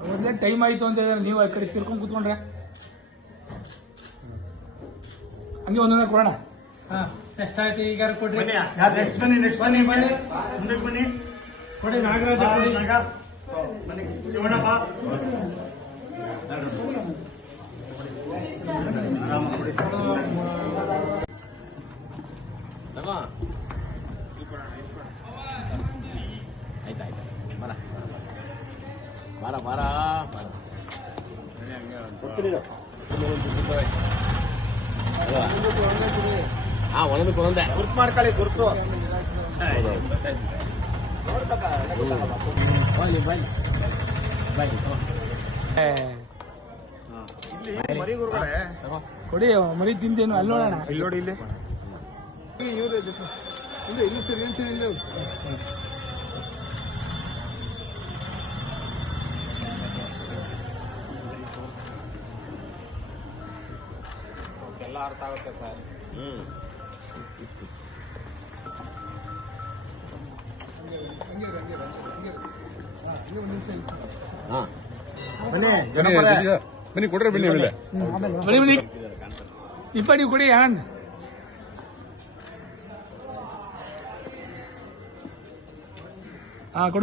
ಅವ್ರದ್ದೇ ಟೈಮ್ ಆಯ್ತು ಅಂತ ಹೇಳಿದ್ರೆ ನೀವು ಆ ಕಡೆ ತಿರ್ಕೊಂಡು ಕೂತ್ಕೊಂಡ್ರೆ ಹಂಗೆ ಒಂದೊಂದೇ ಕೊಡೋಣ. ಎಷ್ಟಾಯ್ತು ಈಗ ಕೊಡ್ರಿ. ನೆಕ್ಸ್ಟ್ ಬನ್ನಿ ಮುಂದಕ್ಕೆ ಬನ್ನಿ. ಕೊಡಿ ನಾಗರಾಜ ಕೊಡಿ. ಬನ್ನಿ ಶಿವಣ್ಣಪ್ಪ. ಒಂದೊಂದು ಕೊಡಂದೆ ಗುರ್ತು ಮಾಡ್ಕೊಳ್ಳಿ. ಗುರ್ತು ಮರಿ ಗುರುಗಳೇ ಕೊಡಿ ಮರಿ ತಿಂತೇನು ಅಲ್ಲಿ ನೋಡೋಣ. ಇಲ್ಲಿ ನೋಡಿ ಇಲ್ಲಿ ಎಲ್ಲ ಅರ್ಥ ಆಗುತ್ತೆ ಸರ್. ಬನ್ನಿ ಕೊಡ್ರೆ ಬನ್ನಿ. ಬನ್ನಿ ಇಪ್ಪಡಿ ಕೊಡಿ ಆನಂದ್. ಕೊಡು.